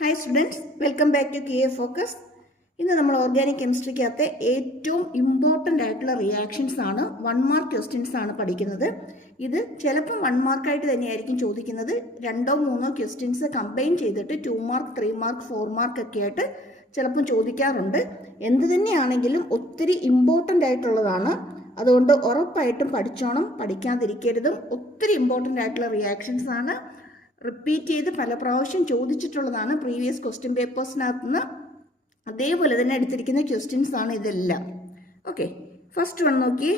Hi students welcome back to K A focus ഇന്ന് നമ്മൾ organic കെമിസ്ട്രിക്കകത്തെ ഏറ്റവും ഇമ്പോർട്ടന്റ് ആയിട്ടുള്ള റിയാക്ഷൻസ് ആണ് വൺ മാർക്ക് ക്വസ്റ്റ്യൻസ് ആണ് പഠിക്കുന്നത്. ഇത് ചിലപ്പം വൺ മാർക്കായിട്ട് തന്നെയായിരിക്കും ചോദിക്കുന്നത്. രണ്ടോ മൂന്നോ ക്വസ്റ്റ്യൻസ് കമ്പൈൻ ചെയ്തിട്ട് two mark three mark four mark ഒക്കെ ആയിട്ട് ചിലപ്പം ചോദിക്കാറുണ്ട്. എന്ത് തന്നെയാണെങ്കിലും ഒത്തിരി ഇമ്പോർട്ടന്റ് ആയിട്ടുള്ളതാണ്. അതുകൊണ്ട് ഉറപ്പായിട്ടും പഠിച്ചോണം പഠിക്കാതിരിക്കരുതും. ഒത്തിരി ഇമ്പോർട്ടന്റ് ആയിട്ടുള്ള റിയാക്ഷൻസ് ആണ്. റിപ്പീറ്റ് ചെയ്ത് പല പ്രാവശ്യം ചോദിച്ചിട്ടുള്ളതാണ് പ്രീവിയസ് ക്വസ്റ്റ്യൻ പേപ്പേഴ്സിനകത്ത് നിന്ന് അതേപോലെ തന്നെ എടുത്തിരിക്കുന്ന ക്വസ്റ്റ്യൻസ് ആണ് ഇതെല്ലാം. ഓക്കെ ഫസ്റ്റ് വൺ നോക്കിയേ.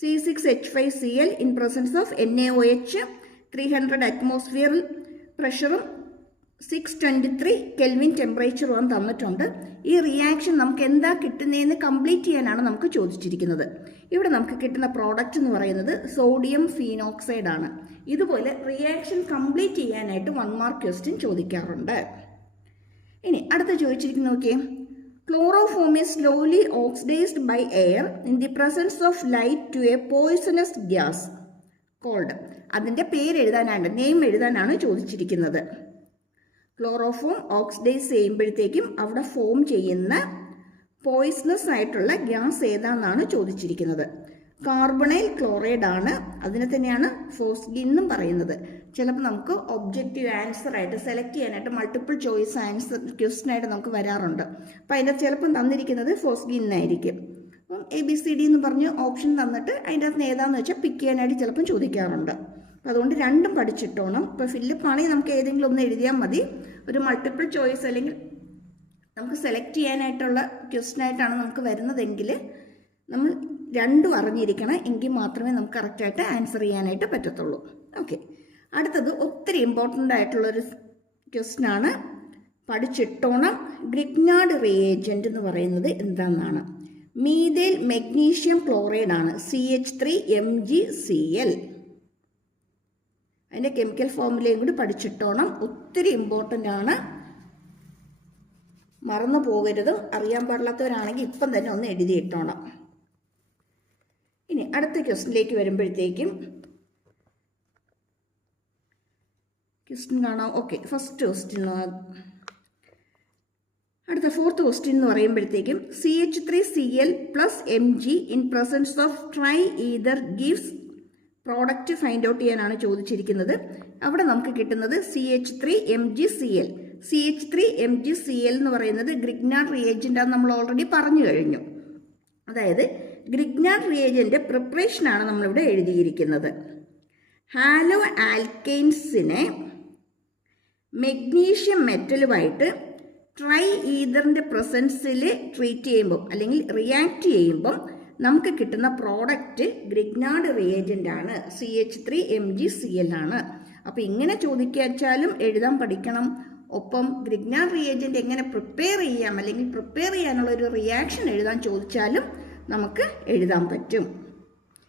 C six H five C L in presence of N A O H three hundred അറ്റ്മോസ്ഫിയറിൽ പ്രഷറും സിക്സ് ട്വന്റി ത്രീ കെൽവിൻ ടെമ്പറേച്ചറും തന്നിട്ടുണ്ട്. ഈ റിയാക്ഷൻ നമുക്ക് എന്താ കിട്ടുന്നതെന്ന് കംപ്ലീറ്റ് ചെയ്യാനാണ് നമുക്ക് ചോദിച്ചിരിക്കുന്നത്. ഇവിടെ നമുക്ക് കിട്ടുന്ന പ്രോഡക്റ്റ് എന്ന് പറയുന്നത് സോഡിയം ഫീനോക്സൈഡ് ആണ്. ഇതുപോലെ റിയാക്ഷൻ കംപ്ലീറ്റ് ചെയ്യാനായിട്ട് വൺ മാർക്ക് ക്വസ്റ്റ്യൻ ചോദിക്കാറുണ്ട്. ഇനി അടുത്ത ചോദിച്ചിരിക്കുന്ന നോക്കിയേ. Chloroform is slowly oxidised by air in the presence of light to a poisonous gas called അതിന്റെ പേര് എഴുതാനാണ് നെയിം എഴുതാനാണ് ചോദിച്ചിരിക്കുന്നത്. ക്ലോറോഫോം ഓക്സിഡൈസ് ചെയ്യുമ്പോഴത്തേക്കും അവിടെ ഫോം ചെയ്യുന്ന പോയിസണസ് ആയിട്ടുള്ള ഗ്യാസ് ഏതാണെന്നാണ് ചോദിച്ചിരിക്കുന്നത്. കാർബണൈൽ ക്ലോറൈഡ് ആണ് അതിനെ തന്നെയാണ് ഫോസ്ഗിൻ എന്നും പറയുന്നത്. ചിലപ്പോൾ നമുക്ക് ഒബ്ജക്റ്റീവ് ആൻസർ ആയിട്ട് സെലക്ട് ചെയ്യാനായിട്ട് മൾട്ടിപ്പിൾ ചോയ്സ് ആൻസർ ക്വസ്റ്റൻ ആയിട്ട് നമുക്ക് വരാറുണ്ട്. അപ്പം അതിന്റെ ചിലപ്പം തന്നിരിക്കുന്നത് ഫോസ്ഗിൻ എന്നായിരിക്കും അപ്പം എ ബി സി ഡി എന്ന് പറഞ്ഞ് ഓപ്ഷൻ തന്നിട്ട് അതിന്റെ അകത്ത് ഏതാന്ന് വെച്ചാൽ പിക്ക് ചെയ്യാനായിട്ട് ചിലപ്പം ചോദിക്കാറുണ്ട്. അപ്പം അതുകൊണ്ട് രണ്ടും പഠിച്ചിട്ടോണം. ഇപ്പോൾ ഫില്ലിപ്പ് ആണെങ്കിൽ നമുക്ക് ഏതെങ്കിലും ഒന്ന് എഴുതിയാൽ മതി. ഒരു മൾട്ടിപ്പിൾ ചോയ്സ് അല്ലെങ്കിൽ നമുക്ക് സെലക്ട് ചെയ്യാനായിട്ടുള്ള ക്വസ്റ്റൻ ആയിട്ടാണ് നമുക്ക് വരുന്നതെങ്കിൽ നമ്മൾ രണ്ടും അറിഞ്ഞിരിക്കണം എങ്കിൽ മാത്രമേ നമുക്ക് കറക്റ്റായിട്ട് ആൻസർ ചെയ്യാനായിട്ട് പറ്റത്തുള്ളൂ. ഓക്കെ അടുത്തത് ഒത്തിരി ഇമ്പോർട്ടന്റ് ആയിട്ടുള്ളൊരു ക്വസ്റ്റൻ ആണ്. പഠിച്ചിട്ടോണം ഗ്രിഗ്നാഡ് റിയേജന്റ് എന്ന് പറയുന്നത് എന്താണെന്നാണ്. മീതേൽ മെഗ്നീഷ്യം ക്ലോറൈഡ് ആണ്. C H three M G C L അതിന്റെ കെമിക്കൽ ഫോമുലയും കൂടി പഠിച്ചിട്ടോണം. ഒത്തിരി ഇമ്പോർട്ടന്റ് ആണ്. മറന്നു പോകരുത് അറിയാൻ പാടില്ലാത്തവരാണെങ്കിൽ ഇപ്പം തന്നെ ഒന്ന് എഴുതിയിട്ടോണം. അടുത്ത ക്വസ്റ്റിനിലേക്ക് വരുമ്പോഴത്തേക്കും ക്വസ്റ്റ്യൻ കാണാം. ഓക്കെ ഫസ്റ്റ് ക്വസ്റ്റ്യൻ അടുത്ത ഫോർത്ത് ക്വസ്റ്റ്യൻ എന്ന് പറയുമ്പോഴത്തേക്കും C H three C L plus M G in presence of dry ether gives product find out ചെയ്യാനാണ് ചോദിച്ചിരിക്കുന്നത്. അവിടെ നമുക്ക് കിട്ടുന്നത് C H three M G C L C H three M G C L എന്ന് പറയുന്നത് ഗ്രിഗ്നാർ reagent ആണ് നമ്മൾ already പറഞ്ഞു കഴിഞ്ഞു. അതായത് ഗ്രിഗ്നാഡ് റിയേജന്റ് പ്രിപ്പറേഷനാണ് നമ്മളിവിടെ എഴുതിയിരിക്കുന്നത്. ഹാലോ ആൽക്കെയിൻസിനെ മെഗ്നീഷ്യം മെറ്റലുമായിട്ട് ട്രൈ ഈതറിന്റെ പ്രസൻസിൽ ട്രീറ്റ് ചെയ്യുമ്പം അല്ലെങ്കിൽ റിയാക്ട് ചെയ്യുമ്പം നമുക്ക് കിട്ടുന്ന പ്രോഡക്റ്റ് ഗ്രിഗ്നാഡ് റിയേജന്റ് ആണ് C H three M G C L ആണ്. അപ്പോൾ ഇങ്ങനെ ചോദിക്കാച്ചാലും എഴുതാൻ പഠിക്കണം. ഒപ്പം ഗ്രിഗ്നാഡ് റിയേജന്റ് എങ്ങനെ പ്രിപ്പയർ ചെയ്യാം അല്ലെങ്കിൽ പ്രിപ്പയർ ചെയ്യാനുള്ള ഒരു റിയാക്ഷൻ എഴുതാൻ ചോദിച്ചാലും നമുക്ക് എഴുതാൻ പറ്റും.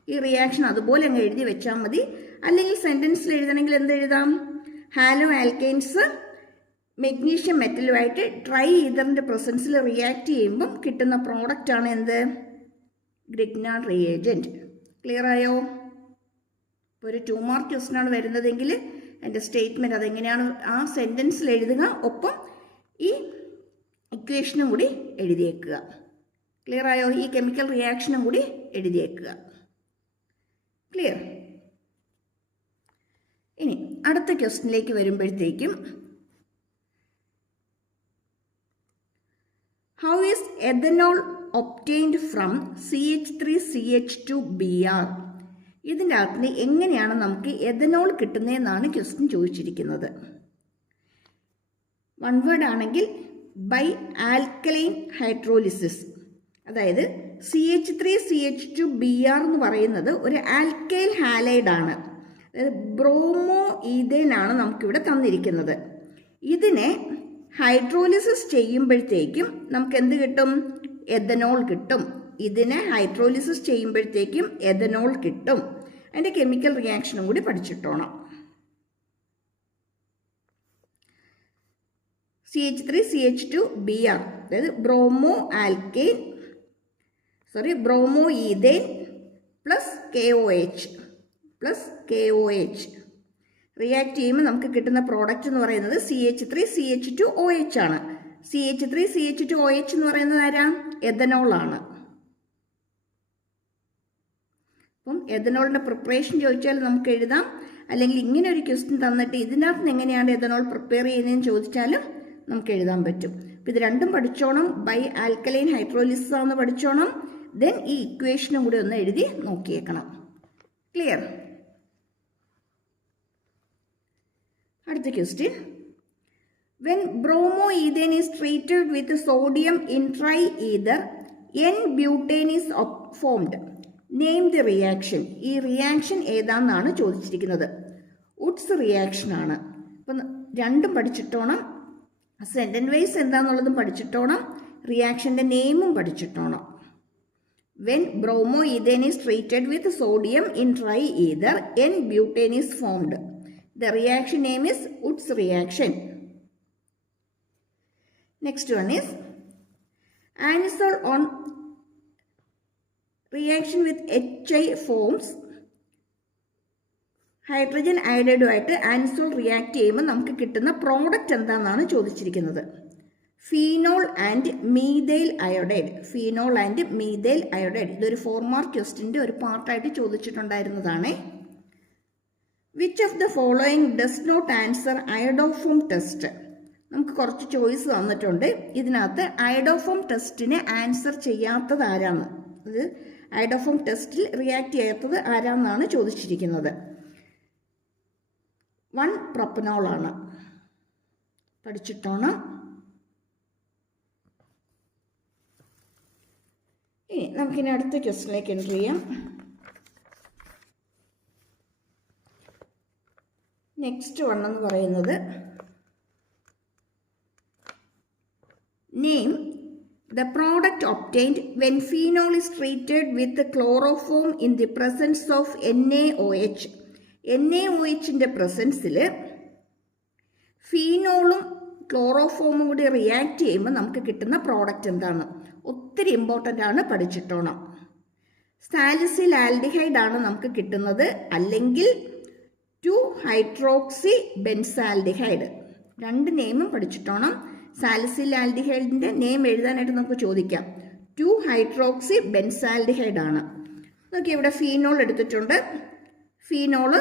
ഈ റിയാക്ഷൻ അതുപോലെ അങ്ങ് എഴുതി വെച്ചാൽ മതി. അല്ലെങ്കിൽ സെന്റൻസിൽ എഴുതണമെങ്കിൽ എന്ത് എഴുതാം? ഹാലോ ആൽക്കൈൻസ് മെഗ്നീഷ്യം മെറ്റലുമായിട്ട് ട്രൈ ഈതറിന്റെ പ്രസൻസിൽ റിയാക്ട് ചെയ്യുമ്പം കിട്ടുന്ന പ്രോഡക്റ്റ് ആണ് എന്ത്? ഗ്രിഗ്നാഡ് റിയേജന്റ് ക്ലിയർ ആയോ? ഇപ്പോൾ ഒരു ടു മാർക്ക് ക്വസ്റ്റനാണ് വരുന്നതെങ്കിൽ എന്റെ സ്റ്റേറ്റ്മെന്റ് അതെങ്ങനെയാണ്? ആ സെന്റൻസിൽ എഴുതുക ഒപ്പം ഈ ഇക്വേഷനും കൂടി എഴുതിയേക്കുക. ക്ലിയർ ആയോ ഈ കെമിക്കൽ റിയാക്ഷനും കൂടി എഴുതിയേക്കുക. ക്ലിയർ? ഇനി അടുത്ത ക്വസ്റ്റിനിലേക്ക് വരുമ്പോഴത്തേക്കും how is ethanol obtained from C H three C H two B R ഇതിന്റെ അകത്തിന് എങ്ങനെയാണ് നമുക്ക് എഥനോൾ കിട്ടുന്നതെന്നാണ് ക്വസ്റ്റ്യൻ ചോദിച്ചിരിക്കുന്നത്. വൺ വേർഡ് ആണെങ്കിൽ ബൈ ആൽക്കലൈൻ ഹൈഡ്രോലിസിസ്. അതായത് C H three C H two B R എന്ന് പറയുന്നത് ഒരു ആൽക്കൈൽ ഹാലൈഡ് ആണ്. അതായത് ബ്രോമോ ഈതേൻ ആണ് നമുക്കിവിടെ തന്നിരിക്കുന്നത്. ഇതിനെ ഹൈഡ്രോലിസിസ് ചെയ്യുമ്പോഴത്തേക്കും നമുക്ക് എന്ത് കിട്ടും? എഥനോൾ കിട്ടും. ഇതിനെ ഹൈഡ്രോലിസിസ് ചെയ്യുമ്പോഴത്തേക്കും എഥനോൾ കിട്ടും. അതിന്റെ കെമിക്കൽ റിയാക്ഷനും കൂടി പഠിച്ചിട്ടോണം. C H three C H two B R അതായത് bromo alkane sorry bromo ethane plus K O H plus K O H. React ചെയ്യുമ്പോൾ നമുക്ക് കിട്ടുന്ന പ്രോഡക്റ്റ് എന്ന് പറയുന്നത് C H three C H two O H ആണ്. C H three C H two O H എന്ന് പറയുന്നത് ആരാ? Ethanol ആണ്. അപ്പം എഥനോളിന്റെ പ്രിപ്പറേഷൻ ചോദിച്ചാൽ നമുക്ക് എഴുതാം. അല്ലെങ്കിൽ ഇങ്ങനെ ഒരു ക്വസ്റ്റ്യൻ തന്നിട്ട് ഇതിനകത്ത് നിന്ന് എങ്ങനെയാണ് എഥനോൾ പ്രിപ്പയർ ചെയ്യുന്നതെന്ന് ചോദിച്ചാലും നമുക്ക് എഴുതാൻ പറ്റും. ഇത് രണ്ടും പഠിച്ചോണം. ബൈ ആൽക്കലൈൻ ഹൈഡ്രോലിസിസ് ആണെന്ന് പഠിച്ചോണം. ദെൻ ഈ ഇക്വേഷനും കൂടി ഒന്ന് എഴുതി നോക്കിയേക്കണം. ക്ലിയർ അടുത്ത question when bromo ethane is treated with sodium in dry ether N butane is formed name the reaction ഈ റിയാക്ഷൻ ഏതാണെന്നാണ് ചോദിച്ചിരിക്കുന്നത്. ഉഡ്സ് റിയാക്ഷൻ ആണ്. അപ്പം രണ്ടും പഠിച്ചിട്ടോണം. സെന്റൻ വൈസ് എന്താണെന്നുള്ളതും പഠിച്ചിട്ടോണം. റിയാക്ഷന്റെ നെയിമും പഠിച്ചിട്ടോണം. Is treated with sodium in dry ether N butane is formed the reaction name is Wurtz reaction next one is anisole on reaction with H I forms hydrogen അയഡൈഡുമായിട്ട് anisole react ചെയ്യുമ്പോൾ നമുക്ക് കിട്ടുന്ന product എന്താണെന്നാണ് ചോദിച്ചിരിക്കുന്നത്. Phenol and methyl iodide. Phenol and methyl iodide. ഇതൊരു four mark ക്വസ്റ്റിന്റെ ഒരു പാർട്ടായിട്ട് ചോദിച്ചിട്ടുണ്ടായിരുന്നതാണേ. Which of the following does not answer iodoform test നമുക്ക് കുറച്ച് ചോയ്സ് തന്നിട്ടുണ്ട്. ഇതിനകത്ത് അയഡോഫോം ടെസ്റ്റിന് ആൻസർ ചെയ്യാത്തത് ആരാണ്? അത് അയഡോഫോം ടെസ്റ്റിൽ റിയാക്ട് ചെയ്യാത്തത് ആരാന്നാണ് ചോദിച്ചിരിക്കുന്നത്. വൺ പ്രൊപ്പനോളാണ് പഠിച്ചിട്ടോണം ഇനി നമുക്കിനി അടുത്ത ക്വസ്റ്റിലേക്ക് എന്റർ ചെയ്യാം. നെക്സ്റ്റ് വൺ എന്ന് പറയുന്നത് name the product obtained when phenol is treated with chloroform in the presence of N A O H N A O എച്ചിന്റെ പ്രസൻസിൽ ഫീനോളും ക്ലോറോഫോമും കൂടി റിയാക്ട് ചെയ്യുമ്പോൾ നമുക്ക് കിട്ടുന്ന പ്രോഡക്റ്റ് എന്താണ്? ഒത്തിരി ഇമ്പോർട്ടന്റ് ആണ് പഠിച്ചിട്ടോണം. സാലിസിൽ ആൽഡിഹൈഡ് ആണ് നമുക്ക് കിട്ടുന്നത് അല്ലെങ്കിൽ ടു ഹൈഡ്രോക്സി ബെൻസാൽഡിഹൈഡ് രണ്ട് നെയിമും പഠിച്ചിട്ടോണം. സാലിസിൽ ആൽഡിഹൈഡിന്റെ നെയിം എഴുതാനായിട്ട് നമുക്ക് ചോദിക്കാം. ടു ഹൈഡ്രോക്സി ബെൻസാൽഡിഹൈഡ് ആണ്. നോക്കി ഇവിടെ ഫീനോൾ എടുത്തിട്ടുണ്ട്. ഫീനോൾ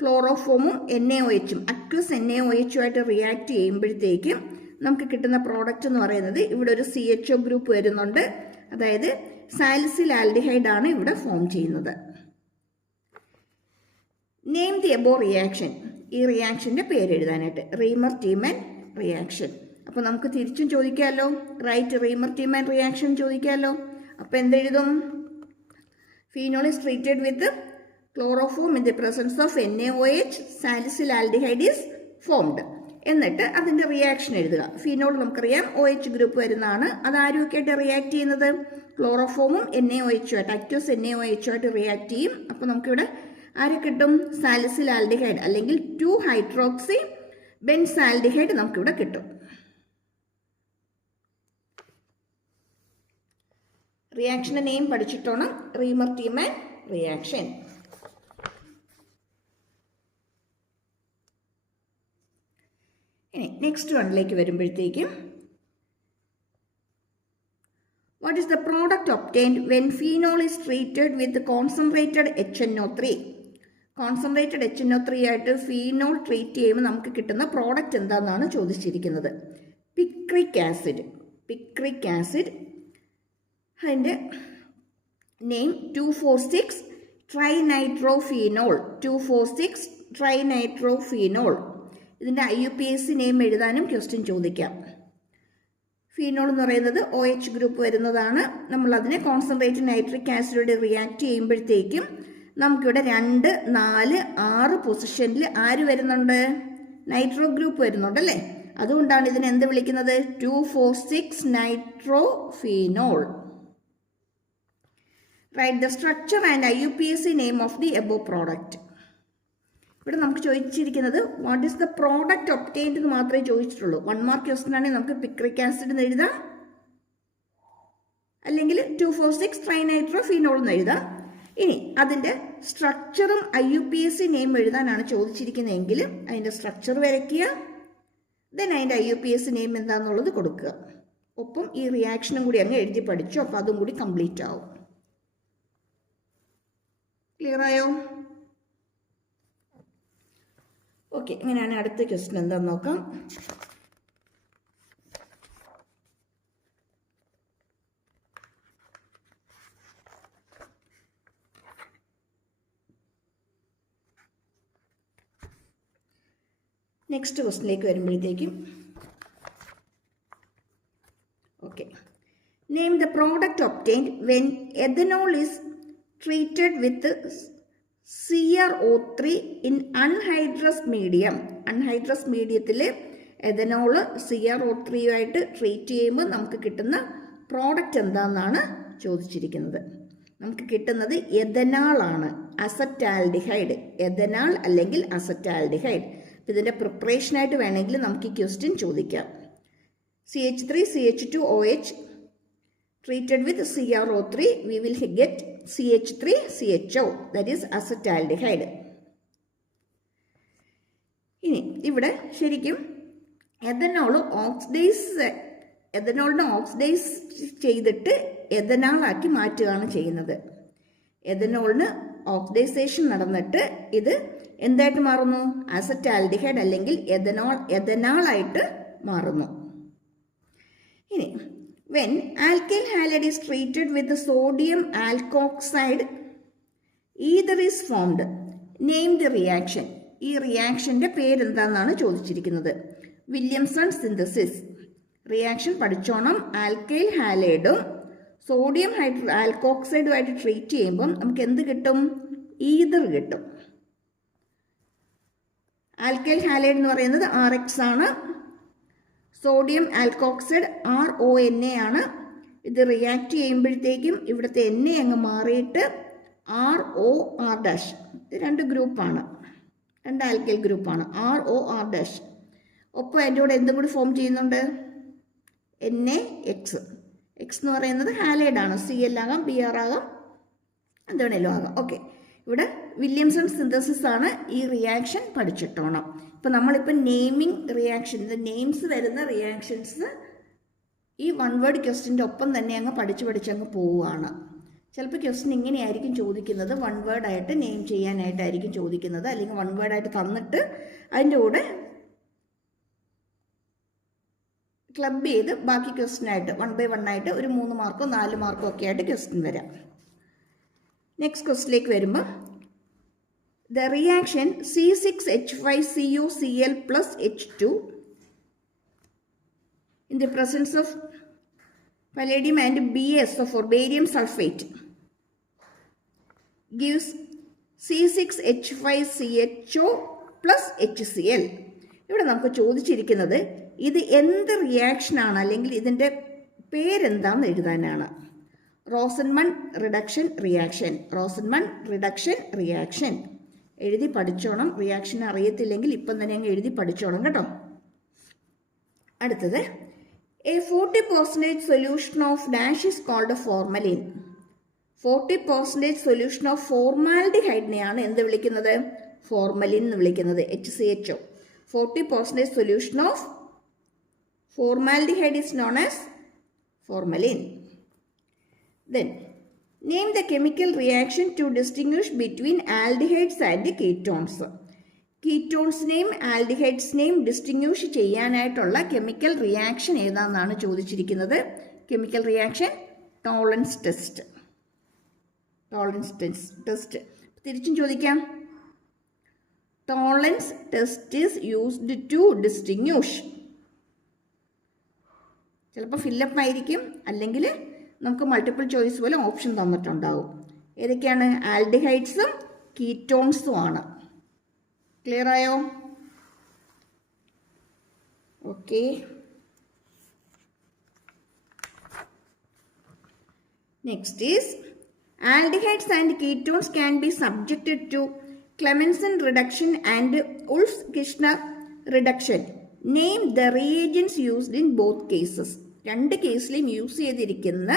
ക്ലോറോഫോമും എൻ എ ഒ എച്ചും അക്വസ് എൻ എ ഒ എച്ചുമായിട്ട് റിയാക്ട് ചെയ്യുമ്പോഴത്തേക്കും നമുക്ക് കിട്ടുന്ന പ്രോഡക്റ്റ് എന്ന് പറയുന്നത് ഇവിടെ ഒരു സി എച്ച് ഒ ഗ്രൂപ്പ് വരുന്നുണ്ട്. അതായത് സാലിസിൽ ആൽഡിഹൈഡ് ആണ് ഇവിടെ ഫോം ചെയ്യുന്നത്. നെയിം ദി എബോ റിയാക്ഷൻ ഈ റിയാക്ഷന്റെ പേര് എഴുതാനായിട്ട്. റീമർ ടീമൻ റിയാക്ഷൻ അപ്പോൾ നമുക്ക് തിരിച്ചും ചോദിക്കാമല്ലോ റൈറ്റ് റീമർ ടീമൻ റിയാക്ഷൻ ചോദിക്കാമല്ലോ അപ്പോൾ എന്തെഴുതും? Phenol is treated with chloroform in the presence of N A O H salicyl aldehyde is formed എന്നിട്ട് അതിന്റെ റിയാക്ഷൻ എഴുതുക. ഫീനോൾ നമുക്കറിയാം ഒ എച്ച് ഗ്രൂപ്പ് വരുന്നതാണ്. അത് ആരുമൊക്കെ ആയിട്ട് റിയാക്ട് ചെയ്യുന്നത് ക്ലോറോഫോമും എൻ എ ഒ എച്ചുമായിട്ട് അക്യോസ് എൻ എ ഒ എച്ചുമായിട്ട് റിയാക്ട് ചെയ്യും. അപ്പോൾ നമുക്കിവിടെ ആര് കിട്ടും? സാലിസിൽ ആൽഡിഹൈഡ് അല്ലെങ്കിൽ ടു ഹൈഡ്രോക്സി ബെൻസാൽഡിഹൈഡ് നമുക്കിവിടെ കിട്ടും. റിയാക്ഷന്റെ നെയിം പഠിച്ചിട്ടോണം. റീമർ ടീമൻ റിയാക്ഷൻ ഇനി നെക്സ്റ്റ് വണ്ണിലേക്ക് വരുമ്പോഴത്തേക്കും what is the product obtained when phenol is treated with concentrated H N O three concentrated H N O three ആയിട്ട് ഫീനോൾ ട്രീറ്റ് ചെയ്യുമ്പോൾ നമുക്ക് കിട്ടുന്ന പ്രോഡക്റ്റ് എന്താണെന്നാണ് ചോദിച്ചിരിക്കുന്നത്. പിക്രിക് ആസിഡ് പിക്രിക് ആസിഡ് അതിന്റെ name two four six trinitrophenol two four six trinitrophenol ഇതിന്റെ I U P A C name എഴുതാനും question ചോദിക്കാം. ഫീനോൾ എന്ന് പറയുന്നത് ഒ എച്ച് ഗ്രൂപ്പ് വരുന്നതാണ്. നമ്മൾ അതിനെ കോൺസെൻട്രേറ്റ് നൈട്രിക് ആസിഡോട് റിയാക്ട് ചെയ്യുമ്പോഴത്തേക്കും നമുക്കിവിടെ രണ്ട് നാല് ആറ് പൊസിഷനിൽ ആര് വരുന്നുണ്ട്? നൈട്രോ ഗ്രൂപ്പ് വരുന്നുണ്ട് അല്ലേ? അതുകൊണ്ടാണ് ഇതിനെ എന്ത് വിളിക്കുന്നത്? Two four six nitro phenol write the structure and I U P A C name of the above product ഇവിടെ നമുക്ക് ചോദിച്ചിരിക്കുന്നത് what is the product obtained എന്ന് മാത്രമേ ചോദിച്ചിട്ടുള്ളൂ. വൺ മാർക്ക് ക്വസ്റ്റൻ ആണെങ്കിൽ നമുക്ക് പിക്രിക് ആസിഡ് എന്ന് എഴുതാം. അല്ലെങ്കിൽ two four six trinitro phenol എന്ന് എഴുതാം. ഇനി അതിന്റെ സ്ട്രക്ചറും I U P A C name എഴുതാനാണ് ചോദിച്ചിരിക്കുന്നതെങ്കിൽ അതിന്റെ സ്ട്രക്ചർ വരയ്ക്കുക. ദെൻ അതിന്റെ I U P A C name എന്താണെന്നുള്ളത് കൊടുക്കുക. ഒപ്പം ഈ റിയാക്ഷനും കൂടി അങ്ങ് എഴുതി പഠിച്ചു അപ്പോൾ അതും കൂടി കംപ്ലീറ്റ് ആവും. ക്ലിയർ ആയോ? ഓക്കെ ഇങ്ങനെയാണ് അടുത്ത ക്വസ്റ്റ്യൻ എന്താണെന്ന് നോക്കാം. നെക്സ്റ്റ് ക്വസ്റ്റിലേക്ക് വരുമ്പോഴത്തേക്കും. Okay name the product obtained when ethanol is treated with C R O three in anhydrous medium anhydrous മീഡിയത്തിൽ എഥനോൾ സി ആർ ഒ ത്രീയുമായിട്ട് ട്രീറ്റ് ചെയ്യുമ്പോൾ നമുക്ക് കിട്ടുന്ന പ്രോഡക്റ്റ് എന്താണെന്നാണ് ചോദിച്ചിരിക്കുന്നത്. നമുക്ക് കിട്ടുന്നത് എഥനാളാണ് അസറ്റാൽഡിഹൈഡ് എഥനാൾ അല്ലെങ്കിൽ അസറ്റാൽഡിഹൈഡ് ഇതിന്റെ പ്രിപ്പറേഷനായിട്ട് വേണമെങ്കിൽ നമുക്ക് ഈ ക്വസ്റ്റ്യൻ ചോദിക്കാം. C H three C H two O H treated with C R O three we will get C H three C H O that is acetaldehyde ഇനി ഇവിടെ ശരിക്കും എഥനോൾ ഓക്സിഡൈസ് എഥനോളിനെ ഓക്സിഡൈസ് ചെയ്തിട്ട് എഥനാളാക്കി മാറ്റുകയാണ് ചെയ്യുന്നത്. എഥനോളിന് ഓക്സിഡൈസേഷൻ നടന്നിട്ട് ഇത് എന്തായിട്ട് മാറുന്നു? അസറ്റാൽഡിഹൈഡ് അല്ലെങ്കിൽ എഥനോൾ എഥനാളായിട്ട് മാറുന്നു. ഇനി when halide is is treated with sodium alkoxide ether is formed Name the reaction. ഈ റിയാക്ഷന്റെ പേരെന്താണെന്നാണ് ചോദിച്ചിരിക്കുന്നത്. വില്യംസൺ സിന്തസിസ് റിയാക്ഷൻ പഠിച്ചോണം ആൽക്കൈൽ ഹാലൈഡും സോഡിയം ഹൈഡ്രോ ആൽക്കോക്സൈഡുമായിട്ട് ട്രീറ്റ് ചെയ്യുമ്പം നമുക്ക് എന്ത് കിട്ടും? ഈതർ കിട്ടും. ആൽക്കൈൽ ഹാലൈഡ് എന്ന് പറയുന്നത് ആർ എക്സ് ആണ്. Sodium alkoxide R O N A ആണ്. ഇത് റിയാക്ട് ചെയ്യുമ്പോഴത്തേക്കും ഇവിടുത്തെ എൻ എ അങ്ങ് മാറിയിട്ട് ആർ ഒ ആർ ഡാഷ് ഇത് രണ്ട് ഗ്രൂപ്പാണ് രണ്ട് ആൽക്കൽ ഗ്രൂപ്പാണ് ആർ ഒ ആർ ഡാഷ് ഒപ്പം എന്റെ കൂടെ എന്തും കൂടി ഫോം ചെയ്യുന്നുണ്ട്? എൻ എ എക്സ് എക്സ് എന്ന് പറയുന്നത് ഹാലൈഡ് ആണ്. സി എൽ ആകാം ബി ആർ ആകാം എന്ത് വേണേലും ആകാം. ഓക്കെ ഇവിടെ വില്യംസൺ സിന്തസിസ് ആണ് ഈ റിയാക്ഷൻ പഠിച്ചിട്ടോണം. ഇപ്പം നമ്മളിപ്പോൾ നെയ്മിങ് റിയാക്ഷൻ ഇത് നെയിംസ് വരുന്ന റിയാക്ഷൻസ് ഈ വൺ വേർഡ് ക്വസ്റ്റിന്റെ ഒപ്പം തന്നെ അങ്ങ് പഠിച്ച് പഠിച്ച് അങ്ങ് പോവുകയാണ്. ചിലപ്പോൾ ക്വസ്റ്റ്യൻ ഇങ്ങനെയായിരിക്കും ചോദിക്കുന്നത്. വൺ വേർഡായിട്ട് നെയിം ചെയ്യാനായിട്ടായിരിക്കും ചോദിക്കുന്നത്. അല്ലെങ്കിൽ വൺ വേർഡായിട്ട് തന്നിട്ട് അതിന്റെ കൂടെ ക്ലബ് ചെയ്ത് ബാക്കി ക്വസ്റ്റിനായിട്ട് വൺ ബൈ വൺ ആയിട്ട് ഒരു മൂന്ന് മാർക്കോ നാല് മാർക്കോ ഒക്കെ ആയിട്ട് ക്വസ്റ്റ്യൻ വരാം. നെക്സ്റ്റ് ക്വസ്റ്റിലേക്ക് വരുമ്പോൾ the reaction C six H five C U C L plus H two in the presence of palladium and B S of four barium sulphate gives C6H5CHO plus H ഇവിടെ നമുക്ക് ചോദിച്ചിരിക്കുന്നത് ഇത് എന്ത് റിയാക്ഷനാണ് അല്ലെങ്കിൽ ഇതിന്റെ പേരെന്താണെന്ന് എഴുതാനാണ്. Rosenmund reduction reaction Rosenmund reduction reaction എഴുതി പഠിച്ചോണം. റിയാക്ഷൻ അറിയത്തില്ലെങ്കിൽ ഇപ്പം തന്നെ അങ്ങ് എഴുതി പഠിച്ചോണം കേട്ടോ. അടുത്തത് a forty percentage solution of dash is called formalin forty percentage solution of ഫോർമാലിഡിഹൈഡിനെയാണ് എന്ത് വിളിക്കുന്നത്? ഫോർമലിൻ എന്ന് വിളിക്കുന്നത് H C H O forty percentage solution of formaldehyde is known as formalin then name the chemical reaction to distinguish between aldehydes and ketones കീറ്റോൺസിനെയും ആൽഡിഹൈഡ്സിനെയും distinguish ചെയ്യാനായിട്ടുള്ള chemical reaction ഏതാണെന്നാണ് ചോദിച്ചിരിക്കുന്നത്? Chemical reaction Tollens test Tollens test തിരിച്ചും ചോദിക്കാം. Tollens test is used to distinguish ചിലപ്പോൾ fill up ആയിരിക്കും അല്ലെങ്കിൽ നമുക്ക് മൾട്ടിപ്പിൾ ചോയ്സ് പോലെ ഓപ്ഷൻ തന്നിട്ടുണ്ടാവും. ഏതൊക്കെയാണ്? ആൽഡിഹൈഡ്സും കീറ്റോൺസും ആണ് ക്ലിയർ ആയോ? Okay next is aldehydes and ketones can be subjected to Clemmensen reduction and Wolff Kishner reduction. Name the reagents used in both cases രണ്ട് കേസിലും യൂസ് ചെയ്തിരിക്കുന്ന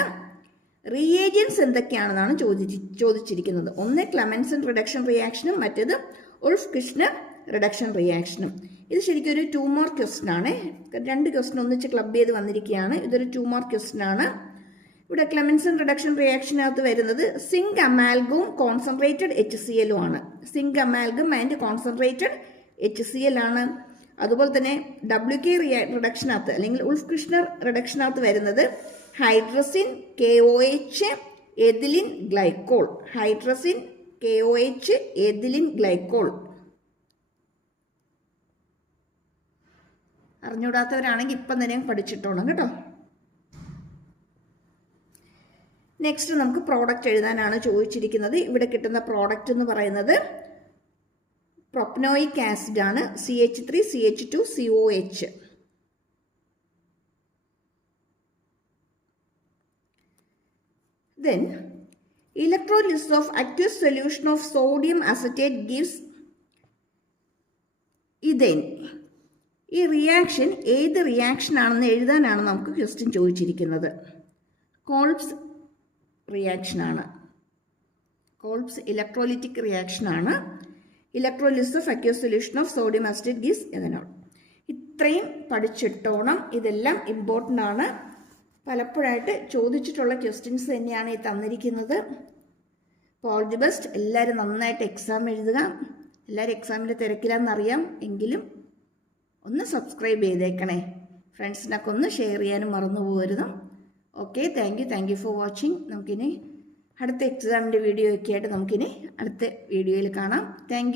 റിയേജൻസ് എന്തൊക്കെയാണെന്നാണ് ചോദിച്ച് ചോദിച്ചിരിക്കുന്നത്. ഒന്ന് ക്ലമൻസൺ റിഡക്ഷൻ റിയാക്ഷനും മറ്റേത് ഉൾഫ് കൃഷ്ണ റിഡക്ഷൻ റിയാക്ഷനും ഇത് ശരിക്കും ഒരു ടു മാർക്ക് ക്വസ്റ്റൻ ആണ്. രണ്ട് ക്വസ്റ്റൻ ഒന്നിച്ച് ക്ലബ് ചെയ്ത് വന്നിരിക്കുകയാണ്. ഇതൊരു ടു മാർക്ക് ക്വസ്റ്റൻ ആണ്. ഇവിടെ ക്ലെമൻസൺ റിഡക്ഷൻ റിയാക്ഷനകത്ത് വരുന്നത് സിങ്ക് അമാൽഗും കോൺസെൻട്രേറ്റഡ് എച്ച് സി എല്ലും ആണ്. Zinc amalgam and concentrated H C L ആണ്. അതുപോലെ തന്നെ ഡബ്ല്യു കെ റിഡക്ഷനകത്ത് അല്ലെങ്കിൽ ഉൾഫ് റിഡക്ഷനകത്ത് വരുന്നത് hydrazine K O H ethylene glycol hydrazine K O H ethylene glycol അറിഞ്ഞുകൂടാത്തവരാണെങ്കിൽ ഇപ്പം തന്നെ പഠിച്ചിട്ടോണം കേട്ടോ. നെക്സ്റ്റ് നമുക്ക് പ്രോഡക്റ്റ് എഴുതാനാണ് ചോദിച്ചിരിക്കുന്നത്. ഇവിടെ കിട്ടുന്ന പ്രോഡക്റ്റ് എന്ന് പറയുന്നത് പ്രൊപ്നോയിക് ആസിഡ് ആണ് C H three C H two C O H then electrolysis of aqueous solution of sodium acetate gives ethane ഈ റിയാക്ഷൻ ഏത് റിയാക്ഷൻ ആണെന്ന് എഴുതാനാണ് നമുക്ക് ക്വസ്റ്റ്യൻ ചോദിച്ചിരിക്കുന്നത്. കോൾപ്സ് റിയാക്ഷനാണ് Kolbe's electrolytic റിയാക്ഷനാണ് electrolysis of aqueous solution of sodium acetate gives ethanol. ഇത്രയും പഠിച്ചിട്ടോണം ഇതെല്ലാം ഇമ്പോർട്ടന്റ് ആണ്. പലപ്പോഴായിട്ട് ചോദിച്ചിട്ടുള്ള ക്വസ്റ്റ്യൻസ് തന്നെയാണ് ഈ തന്നിരിക്കുന്നത്. ഓൾ ദി ബെസ്റ്റ് എല്ലാവരും നന്നായിട്ട് എക്സാം എഴുതുക. എല്ലാവരും എക്സാമിന്റെ തിരക്കിലാണെന്നറിയാം. എങ്കിലും ഒന്ന് സബ്സ്ക്രൈബ് ചെയ്തേക്കണേ. ഫ്രണ്ട്സിനൊക്കെ ഒന്ന് ഷെയർ ചെയ്യാനും മറന്നു പോകരുത് okay thank you thank you for watching നമുക്കിനി അടുത്ത എക്സാമിന്റെ വീഡിയോ ഒക്കെ ആയിട്ട് നമുക്കിനി അടുത്ത വീഡിയോയിൽ കാണാം. താങ്ക്